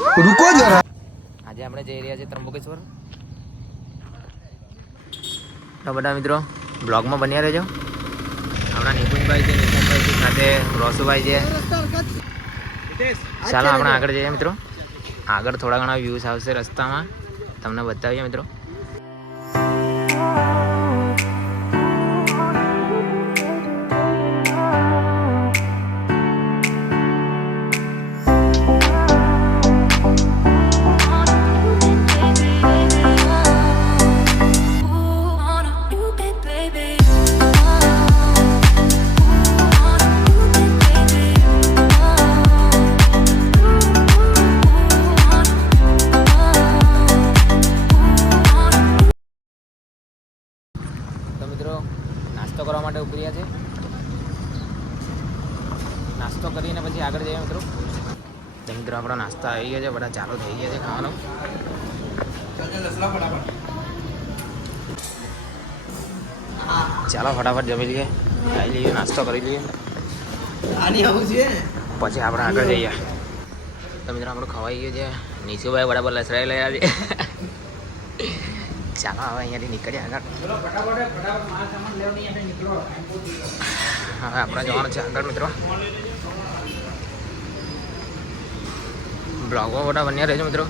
રૂકો જરા. આજે આપણે જઈ રહ્યા છે ત્રંબકેશ્વર. તો બધા મિત્રો, બ્લોગમાં બન્યા રહેજો. આપણા નિકુંજભાઈ છે, નિકુંજભાઈ સાથે રોસુભાઈ છે. ચાલો, આપણે આગળ જઈએ મિત્રો. આગળ થોડા ઘણા વ્યૂઝ આવશે રસ્તામાં. તમને બતાવીએ મિત્રો. આપણો નાસ્તો આવી ગયો છે બધા ચાલુ થઈ ગયા છે ખાવાનો. ચાલો ફટાફટ જમી લઈએ ખાઈ લઈએ નાસ્તો કરી લઈએ. પછી આપણે આગળ જઈએ. તો મિત્રો આપણું ખવાઈ ગયું છે. નીચુભાઈ બરાબર લસરાઈ લઈ આવી. ચાલો હવે અહીંયાથી નીકળીએ આગળ. હવે આપણે જવાનું છે આગળ મિત્રો. બ્લોગમાં બધા બન્યા રહેજો મિત્રો.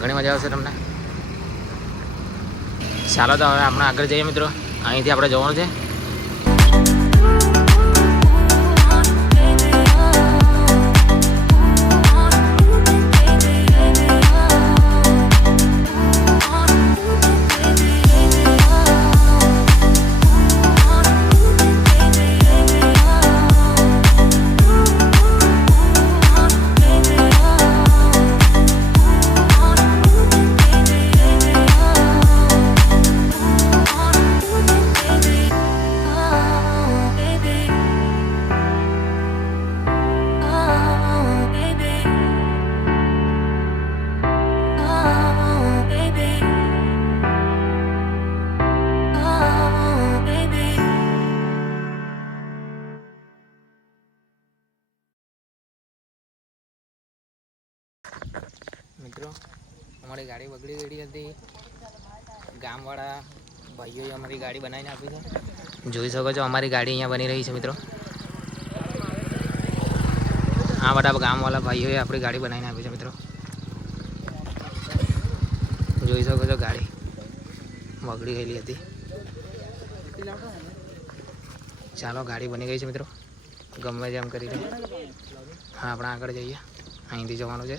ઘણી મજા આવશે તમને. ચાલો તો હવે આપણે આગળ જઈએ મિત્રો. અહીંથી આપણે જવાનું છે. અમારી ગાડી બગડી ગઈ હતી. ગામવાળા ભાઈઓએ અમારી ગાડી બનાવીને આપી છે. જોઈ શકો છો અમારી ગાડી અહીંયા બની રહી છે, મિત્રો. આ બધા ગામવાળા ભાઈઓએ આપણી ગાડી બનાવીને આપી છે, મિત્રો. જોઈ શકો છો ગાડી બગડી ગયેલી હતી. ચાલો, ગાડી બની ગઈ છે, મિત્રો. ગમે તેમ કરીને. હા, આપણે આગળ જઈએ. અહીંથી જવાનું છે.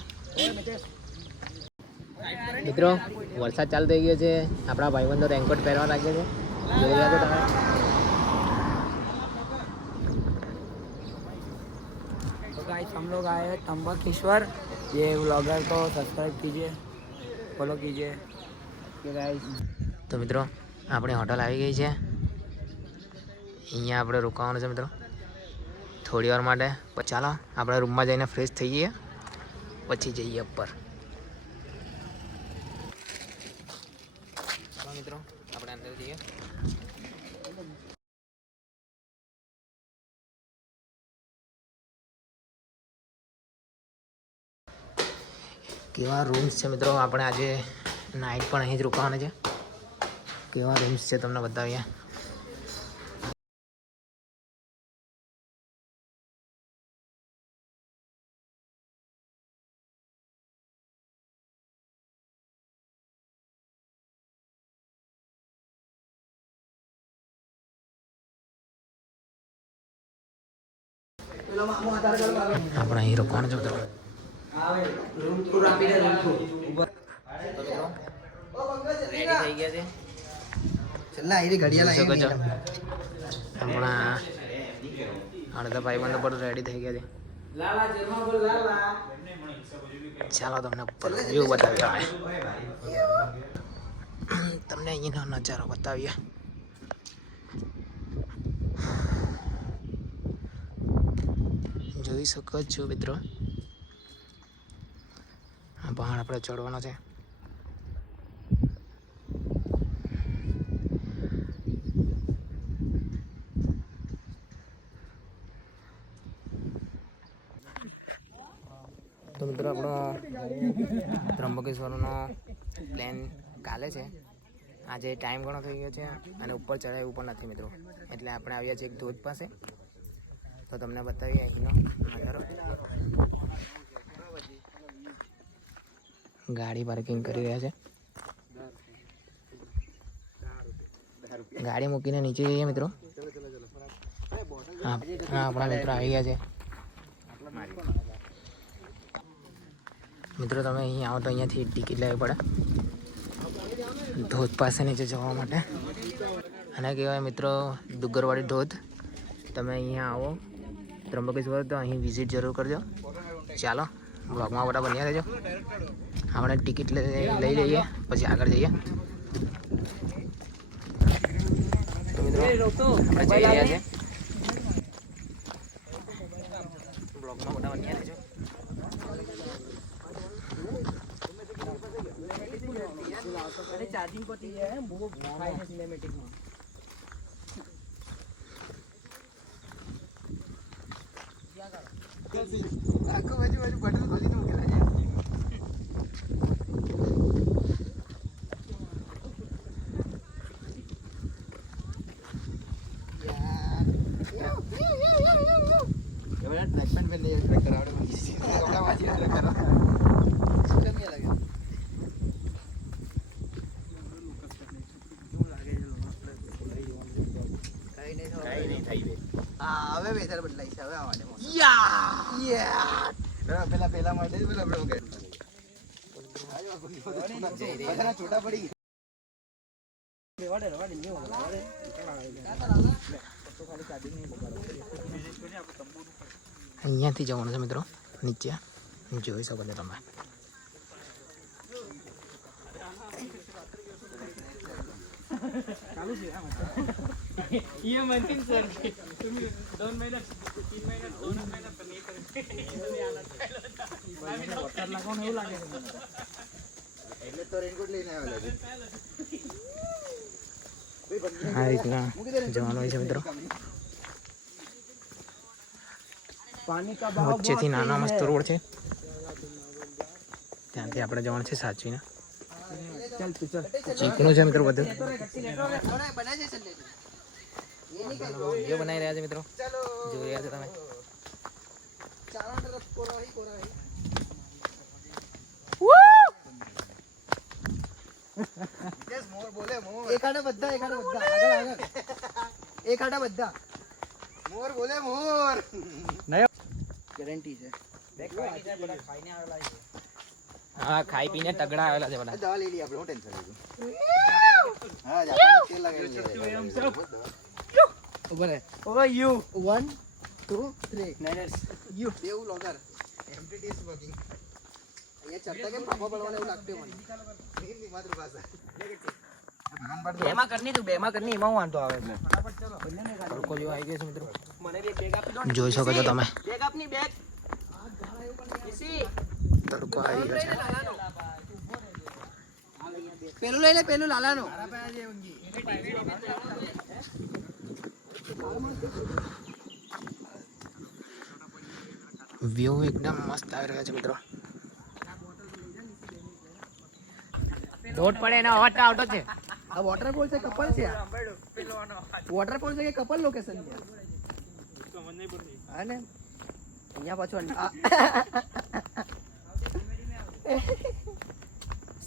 મિત્રો વરસાદ ચાલુ થઈ ગયો છે આપણા ભાઈબંધો રેનકોટ પહેરવા લાગ્યો છે જોઈ રહ્યા છો તમે तो गाइस हम लोग आए हैं तंबाकेश्वर ये व्लॉगर को सब्सक्राइब कीजिए फॉलो कीजिए ओके गाइस તો મિત્રો આપણી હોટલ આવી ગઈ છે અહીંયા આપણે રોકાવાનું છે મિત્રો થોડી વાર માટે પછી ચાલો આપણે રૂમમાં જઈને ફ્રેશ થઈ જઈએ પછી જઈએ ઉપર કેવા રૂમ્સ છે મિત્રો? આપણે આજે નાઇટ પણ અહીં જ રોકાવાના છે. કેવા રૂમ્સ છે તમને બતાવીએ? આપણે અહીં રોકાવાનું છે મિત્રો. રેડી થઈ ગયા છે છેલ્લા આઈડી ઘડિયાળ શકો છો. હમણાં અડધા ભાઈબંધો પણ રેડી થઈ ગયા છે. ચાલો તમને ઉપર વ્યૂ બતાવીએ. અમે તમને અહીંનો નજારો બતાવીએ. જોઈ શકો છો મિત્રો. પહાડ આપણે ચડવાનો છે. તો મિત્રો આપણો ત્રંબકેશ્વરનો પ્લાન કાલે છે. આજે ટાઈમ ઘણો થઈ ગયો છે અને ઉપર એવું પણ નથી મિત્રો. એટલે આપણે આવ્યા છીએ એક ધોધ પાસે. તો તમને બતાવીએ અહીંનો નજારો. ગાડી પાર્કિંગ કરી રહ્યા છે. ગાડી મૂકીને નીચે જઈએ મિત્રો. હા આપણા મિત્રો આવી ગયા છે. મિત્રો, તમે અહીં આવો તો અહીંયાથી ટિકિટ લેવી પડે. ધોધ પાસે નીચે જવા માટે. અને કહેવાય મિત્રો ડુગરવાડી ધોધ. તમે અહીંયા આવો. ત્રંબકેશ્વર તો અહીં વિઝિટ જરૂર કરજો. ચાલો બ્લોગમાં બધા બન્યા રહેજો. આપણે ટિકિટ લઈ લઈ લઈએ પછી આગળ જઈએ તો મિત્રો આપણે જઈ રહ્યા છે બ્લોગમાં બધા બન્યા રહેજો ચાર્જિંગ પતી જાય બહુ ફાઇન સિનેમેટિકમાં આખું બાજુ બાજુ બટન ખોલીને મૂકેલા છે Thank you. અહીંયાથી જવાનું છે મિત્રો નીચે. જોઈ શકો છો તમે એટલે તો રેનકોટ લઈને આવ્યો છે. આ રીતના જવાનું હોય છે મિત્રો. પાણી વચ્ચેથી નાના મસ્ત રોડ છે. ત્યાંથી આપણે જવાનું છે સાચવીના. ચાલ તું ચાલ. ચીકણું છે મિત્રો બધું. વીડિયો બનાવી રહ્યા છે મિત્રો. જોઈ રહ્યા છો તમે? મોર બોલે મોર એક બધા એક બધા. આગળ આગળ. એક બધા. મોર બોલે મોર. ગેરંટી છે. હા ખાઈ પીને તગડા આવેલા છે બધા. દવા લઈ લઈએ આપણે હું ટેન્શન જ તેલ લગાવી ઊભા રહે. ઓ you! One two three you. Dev logger MTT is working જોઈ શકો છો તમે. બેગ આપની બેગ તડકો આવી ગયો છે. પેલું લઈ લે પેલું લાલાનું. વ્યૂ એકદમ મસ્ત આવી રહ્યો છે મિત્રો. દોડ પડે એનો અવાજ આવતો છે. આ વોટરફોલ છે કપલ છે વોટરફોલ છે કે કપલ લોકેશન છે? અને અહીંયા પાછું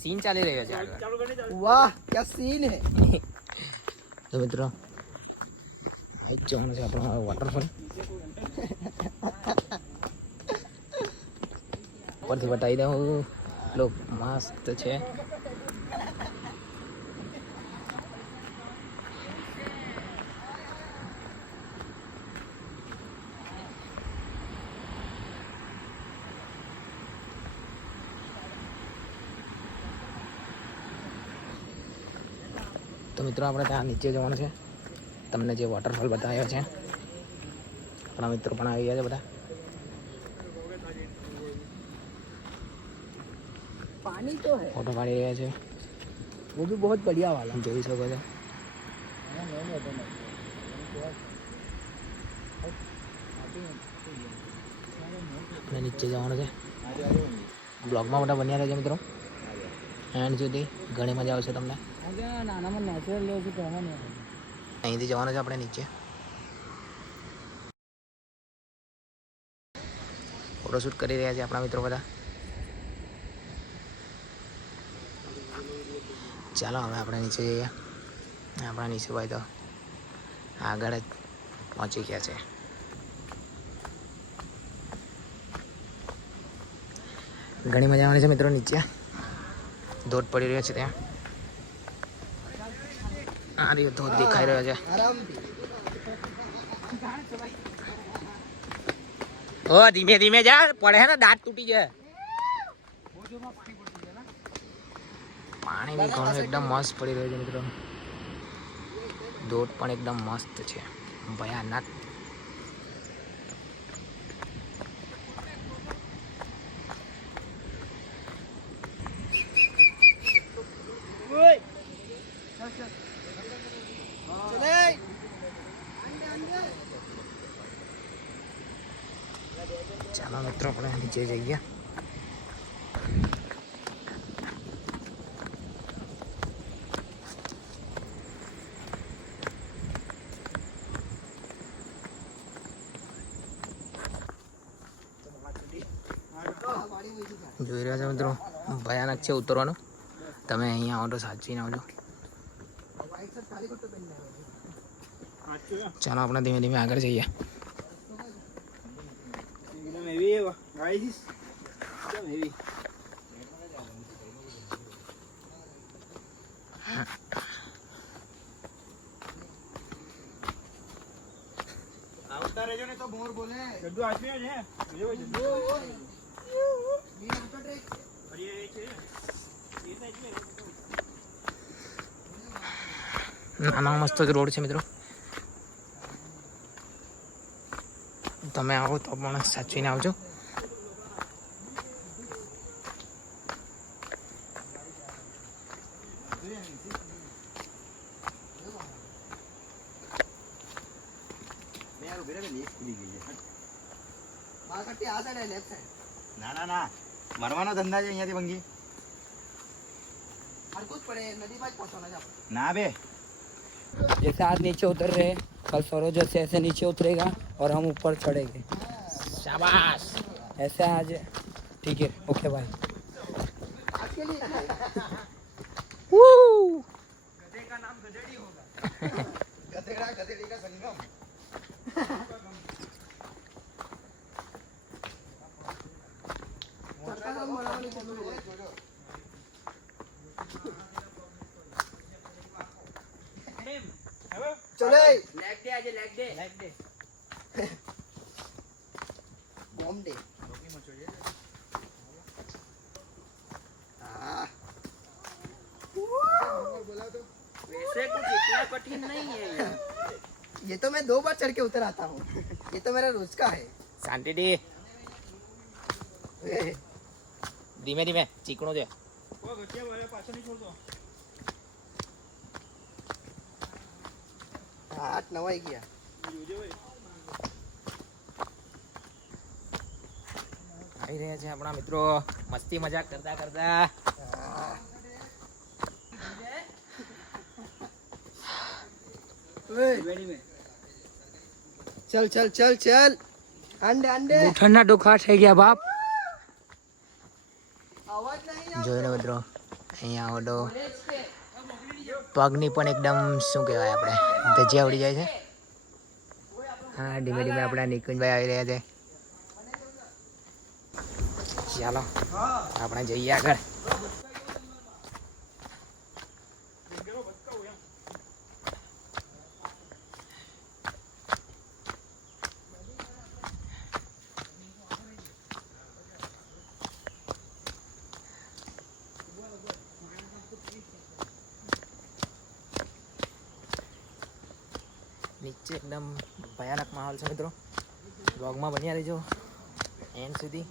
સીન ચાલી છે આગળ. વાહ ક્યાં સીન હે? તો મિત્રો જવાનું છે આપણો વોટરફોલ ઉપરથી બતાવી દઉં. એટલો મસ્ત છે. મિત્રો આપણે ત્યાં નીચે જવાનું છે તમને જે વોટરફોલ બતાવ્યો છે આપણા મિત્રો પણ આવી ગયા છે બધા पानी तो है ફોટો પાડી રહ્યા છે वो भी बहुत बढ़िया वाला જોઈ શકો છો અને નીચે જવાનું છે બ્લોગમાં મોટા બન્યા રહેજો મિત્રો એન્ડ સુધી ઘણી મજા આવશે તમને નાનામાં નેચરલ લેવું છું કહેવાનું અહીંથી જવાનું છે આપણે નીચે. ફોટોશૂટ કરી રહ્યા છે આપણા મિત્રો બધા. ચાલો હવે આપણે નીચે જઈએ. આપણા નીચે ભાઈ તો આગળ જ પહોંચી ગયા છે. ઘણી મજા આવવાની છે મિત્રો નીચે. ધોધ પડી રહ્યો છે ત્યાં. આ ધોધ દેખાઈ રહ્યો છે. ઓ, ધીમે ધીમે જા, પડે ને, દાંત તૂટી જાય પાણી બી ઘણું એકદમ મસ્ત પડી રહ્યું છે, મિત્રો. ધોધ પણ એકદમ મસ્ત છે. ભયાનક ચલે ચાલો મિત્રો આપણે નીચે જઈએ જોઈ રહ્યા છો મિત્રો? ભયાનક છે ઉતરવાનું. તમે અહીંયા આવો તો સાચવીને આવજો. ચાલો, આપણે ધીમે ધીમે આગળ જઈએ. આવતા રહેજો ને તો મોર બોલે. મીર આવતો ટ્રેક. આમાં મસ્ત રોડ છે મિત્રો. તમે આવો તો પણ સાચવીને આવજો. બાળકટ્ટી આ side હે, left side. ના ના ના મરવાનો ધંધા છે અહીંયાથી ભંગી હરકું જ પડે નદીમાં જ પહોંચવાના છે આપણે. ના બે जैसे आज नीचे उतर रहे हैं, कल सौरभ जैसे ऐसे नीचे उतरेगा और हम ऊपर चढ़ेंगे શાબાશ ऐसे आज ठीक है ओके बाय आज के लिए गधेड़ा गधेड़ी का संगम ওরে লেগ দে আজ লেগ দে লেগ দে বম দে মচো যে वैसे कुछ इतना कठिन नहीं है ये तो मैं दो बार चढ़ के उतर आता हूँ। ये तो मेरा रोज का है। शांति दी। धीमे धीमे चिकनो दे। गच्चे वाले नहीं छोड़ दो। આઠ નવાઈ ગયા આવી રહ્યા છે આપણા મિત્રો મસ્તી મજાક કરતા કરતા ચલ ચલ ચલ ચલ અંડે અંડે ઠંડા ડોખા થઈ ગયા બાપ જોઈ લો મિત્રો અહીંયા ઓડો પગની પણ એકદમ, શું કહેવાય આપણે, ધજિયા ઉડી જાય છે. હા, ધીમે ધીમે આપણા નિકુંજભાઈ આવી રહ્યા છે. ચાલો, આપણે જઈએ આગળ. નીચે એકદમ ભયાનક માહોલ છે મિત્રો. બ્લોગમાં બન્યા રહેજો. એન્ડ સુધી.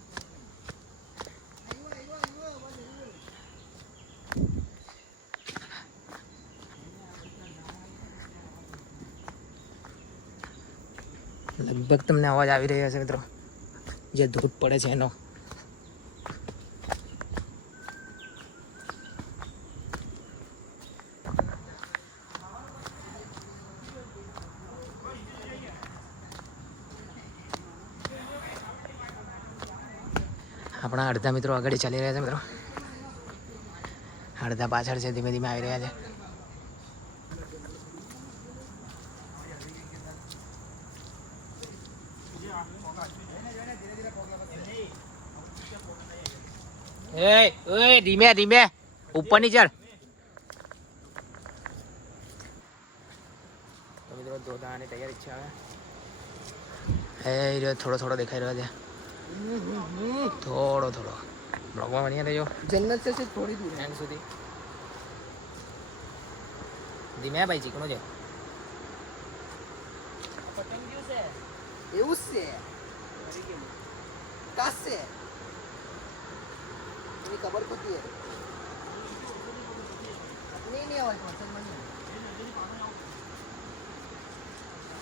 લગભગ તમને અવાજ આવી રહ્યો છે મિત્રો. જે ધૂળ પડે છે એનો. આપણા અડધા મિત્રો આગળ ચાલી રહ્યા છે મિત્રો. અડધા પાછળ છે, ધીમે ધીમે આવી રહ્યા છે. ધીમે ધીમે. ઉપરની ચડ મિત્રો, ધોધાની તૈયારી છે હવે. એ થોડો થોડો દેખાઈ રહ્યો છે. થોડો થોડો. બ્લોગમાં બની રહેજો. જન્નત છે થોડી દૂર એન્ડ સુધી. ધીમે ભાઈ ચીકણો છે? એવું છે. કાસ છે. એની ખબર પતી નહીં નહીં આવે વરસાદમાં નહીં.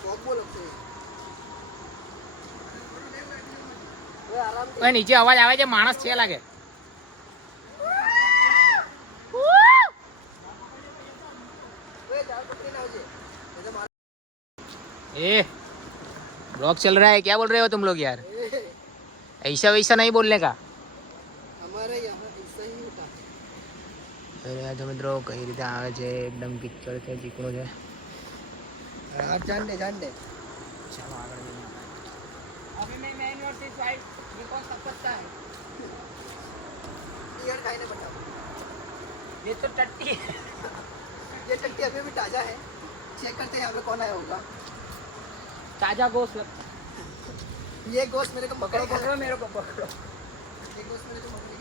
ચોક બોલો છે હવે આરામ ઓય નીચે અવાજ આવે છે માણસ છે લાગે હવે ઝાડ પકડીને આવજે એ તો મારો ए ब्लॉग चल रहा है क्या बोल रहे हो तुम लोग यार ऐसा वैसा नहीं बोलने का हमारे यहाँ ऐसा ही होता है અરે આ તો મિત્રો કઈ રીતે આવે છે એકદમ કિચડ છે ચીકણું છે હા જાન દે જાન દે ચાલો આગળ જઈએ अभी मैं मेन ये कौन पत्ता है। खाने बताओ। ये तो टट्टी है। ये टट्टी अभी भी ताज़ा है। चेक करते हैं यहाँ पे कौन आया होगा। ताज़ा गोश्त लगता ये गोश्त मेरे को पकड़ो पकड़ो। मेरे को पकड़ो। ये गोश्त मेरे को बकरे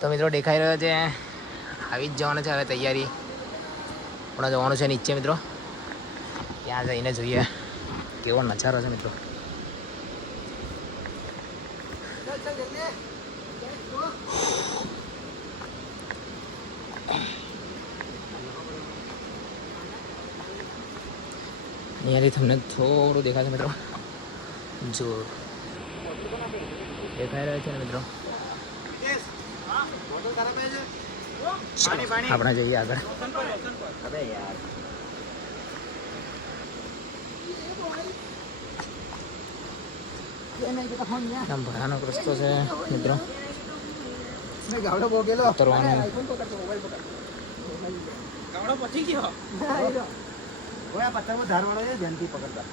તો મિત્રો દેખાઈ રહ્યો છે. આવી જ જવાનું છે હવે તૈયારી. પણ જવાનું છે નીચે મિત્રો. ત્યાં જઈને જોઈએ કેવો નજારો છે મિત્રો. અહીંયાથી તમને થોડું દેખાશે મિત્રો. જો. દેખાઈ રહ્યો છે મિત્રો? આપણે જઈએ આગળ. ભરાનો રસ્તો છે મિત્રો. ગાવડો બોગેલો ઉતરવાનો. ગાવડો પછી ગયો? ઓયા પતંગો ધારવાનો છે ધ્યાનથી પકડતા.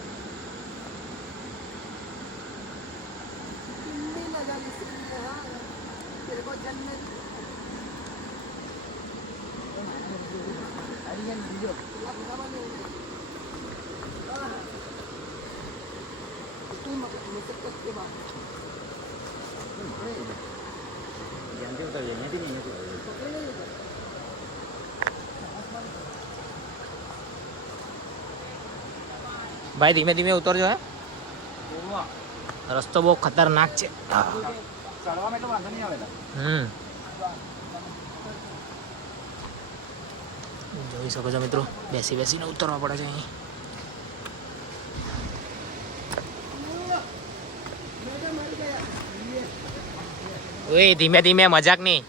ધ્યાનથી ઉતારજો અહીંયાથી નહીં ભાઈ ધીમે ધીમે ઉતરજો હે. રસ્તો બહુ ખતરનાક છે. ચડવામાં એટલો વાંધો નહીં આવેલા હમ. જોઈ શકો છો મિત્રો બેસી બેસીને ઉતરવા પડે છે અહીં. ઓય ધીમે ધીમે મજાક નહીં.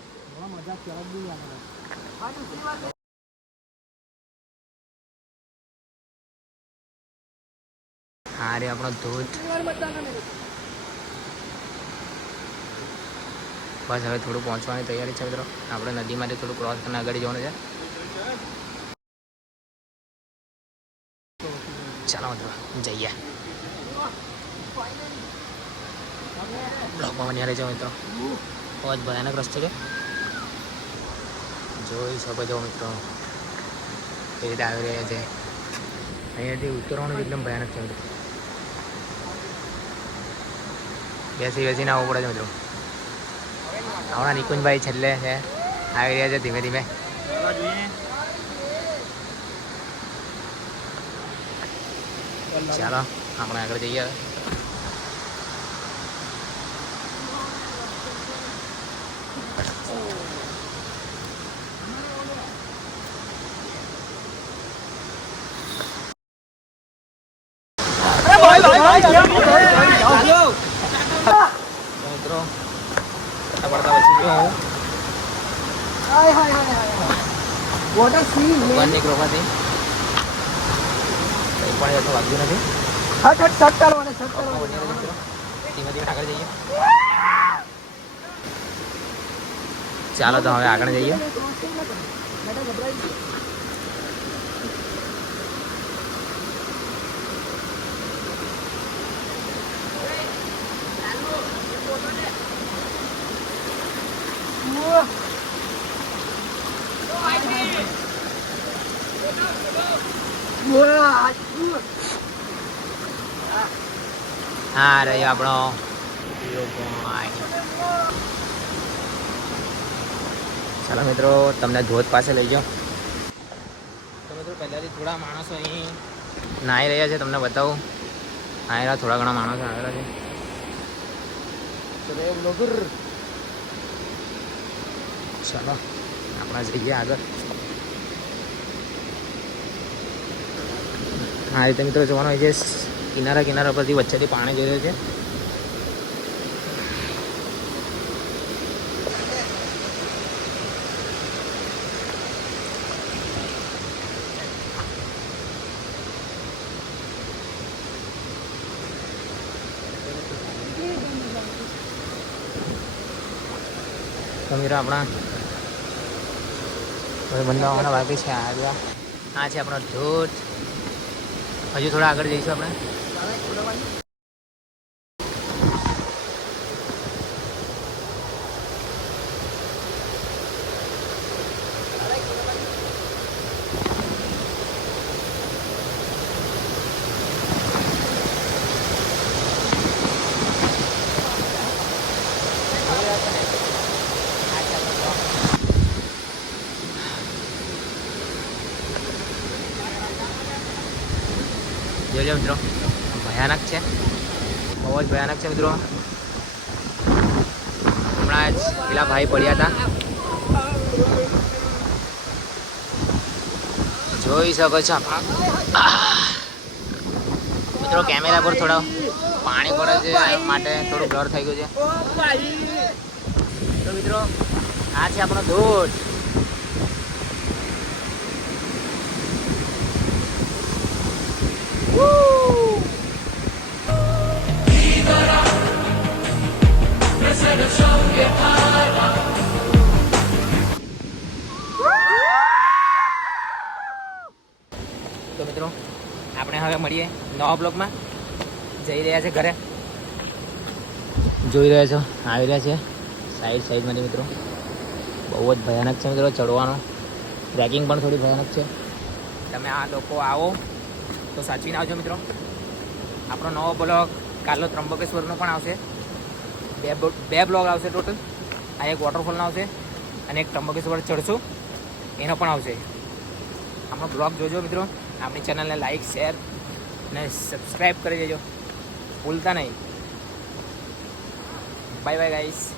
હા રે આપણો ધોધ બસ હવે થોડું પહોંચવાની તૈયારી છે મિત્રો. આપણે નદીમાંથી થોડું ક્રોસ કરીને આગળ જવાનું છે. ચાલો મિત્રો જઈએ. બ્લોકમાં બન્યા રહેજો મિત્રો. બહુ જ ભયાનક રસ્તો છે. જોઈ શકો છો મિત્રો. એ રીતે આવી રહ્યા છે. અહીંયાથી ઉતરવાનું એકદમ ભયાનક છે મિત્રો. બેસી બેસીને આવવું પડે છે મિત્રો આપણા નિકુંજભાઈ છેલ્લે છે આવી રહ્યા છે ધીમે ધીમે ચાલો આપણે આગળ જઈએ હવે. તો મિત્રો આ હાય હાય હાય વોટર સી ઉપરની કૃપાથી કંઈ પણ એટલું વાગ્યું નથી હટ હટ શટ કરો અને શટ આગળ જઈએ ચાલો તો હવે આગળ જઈએ હા, રહ્યો આપણો. ચાલો મિત્રો, તમને ધોધ પાસે લઈ જાઓ તો મિત્રો, પહેલાંથી થોડા માણસો અહીં નાહી રહ્યા છે, તમને બતાવું. આવેલા થોડા ઘણા માણસો આવેલા છે. ચાલો, આપણા જઈએ આગળ. આ રીતે મિત્રો જોવાનું છે, કિનારા કિનારા પરથી વચ્ચેથી પાણી જઈ રહ્યું છે. મિત્રો આપણા હવે બંધ બાકી છે આ આ છે આપણો ધોધ. હજુ થોડા આગળ જઈશું આપણે. લો મિત્રો. ભયાનક છે. બહુ જ ભયાનક છે મિત્રો. હમણાં જ પેલા ભાઈ પડ્યા હતા. જોઈ શકો છો. મિત્રો કેમેરા પર થોડો પાણી પડે છે માટે થોડું બ્લર થઈ ગયું છે. તો મિત્રો, આ છે આપણો ધોધ મળીએ નવા બ્લોગમાં. જઈ રહ્યા છે ઘરે. જોઈ રહ્યા છો આવી રહ્યા છે. સાઈડ સાઈડમાંથી મિત્રો. બહુ જ ભયાનક છે મિત્રો ચડવાનો. ટ્રેકિંગ પણ થોડી ભયાનક છે. તમે આ લોકો આવો તો સાચવીને આવજો મિત્રો. આપણો નવો બ્લોગ કાલો ત્રંબકેશ્વરનો પણ આવશે. બે બે બ્લોગ આવશે ટોટલ. આ એક વોટરફોલનો આવશે અને એક ત્રંબકેશ્વર ચડશું. એનો પણ આવશે. આપણો બ્લોગ જોજો મિત્રો. આપણી ચેનલને લાઈક શેર અને સબસ્ક્રાઈબ કરી દેજો. ભૂલતા નહીં. Bye bye guys